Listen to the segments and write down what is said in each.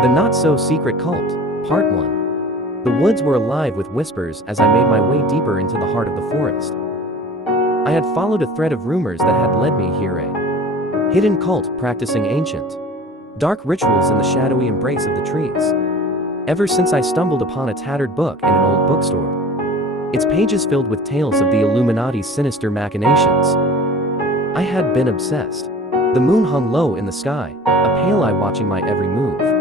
The Not-So-Secret Cult, Part 1. The woods were alive with whispers as I made my way deeper into the heart of the forest. I had followed a thread of rumors that had led me here, a hidden cult practicing ancient, dark rituals in the shadowy embrace of the trees. Ever since I stumbled upon a tattered book in an old bookstore, its pages filled with tales of the Illuminati's sinister machinations, I had been obsessed. The moon hung low in the sky, a pale eye watching my every move.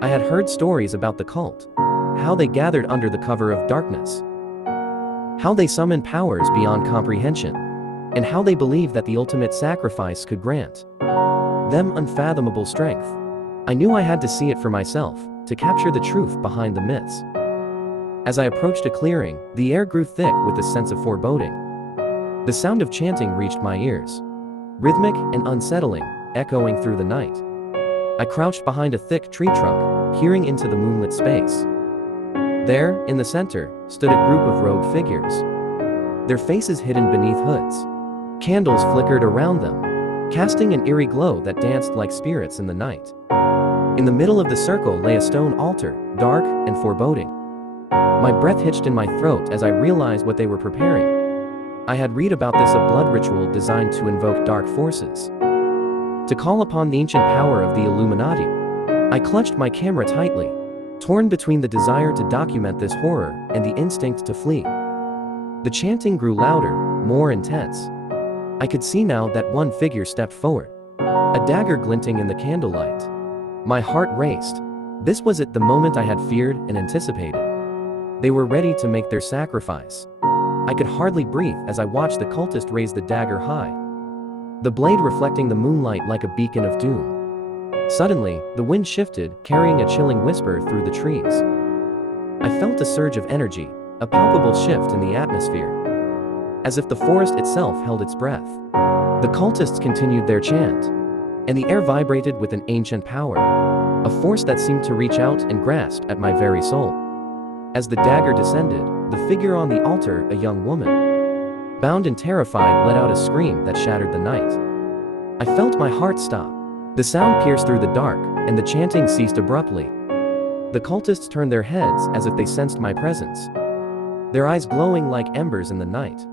I had heard stories about the cult, how they gathered under the cover of darkness, how they summoned powers beyond comprehension, and how they believed that the ultimate sacrifice could grant them unfathomable strength. I knew I had to see it for myself, to capture the truth behind the myths. As I approached a clearing, the air grew thick with a sense of foreboding. The sound of chanting reached my ears, rhythmic and unsettling, echoing through the night. I crouched behind a thick tree trunk, peering into the moonlit space. There, in the center, stood a group of robed figures, their faces hidden beneath hoods. Candles flickered around them, casting an eerie glow that danced like spirits in the night. In the middle of the circle lay a stone altar, dark and foreboding. My breath hitched in my throat as I realized what they were preparing. I had read about this, a blood ritual designed to invoke dark forces, to call upon the ancient power of the Illuminati. I clutched my camera tightly, torn between the desire to document this horror and the instinct to flee. The chanting grew louder, more intense. I could see now that one figure stepped forward, a dagger glinting in the candlelight. My heart raced. This was it, the moment I had feared and anticipated. They were ready to make their sacrifice. I could hardly breathe as I watched the cultist raise the dagger high, the blade reflecting the moonlight like a beacon of doom. Suddenly, the wind shifted, carrying a chilling whisper through the trees. I felt a surge of energy, a palpable shift in the atmosphere, as if the forest itself held its breath. The cultists continued their chant, and the air vibrated with an ancient power, a force that seemed to reach out and grasp at my very soul. As the dagger descended, the figure on the altar, a young woman, bound and terrified, let out a scream that shattered the night. I felt my heart stop. The sound pierced through the dark, and the chanting ceased abruptly. The cultists turned their heads as if they sensed my presence, their eyes glowing like embers in the night.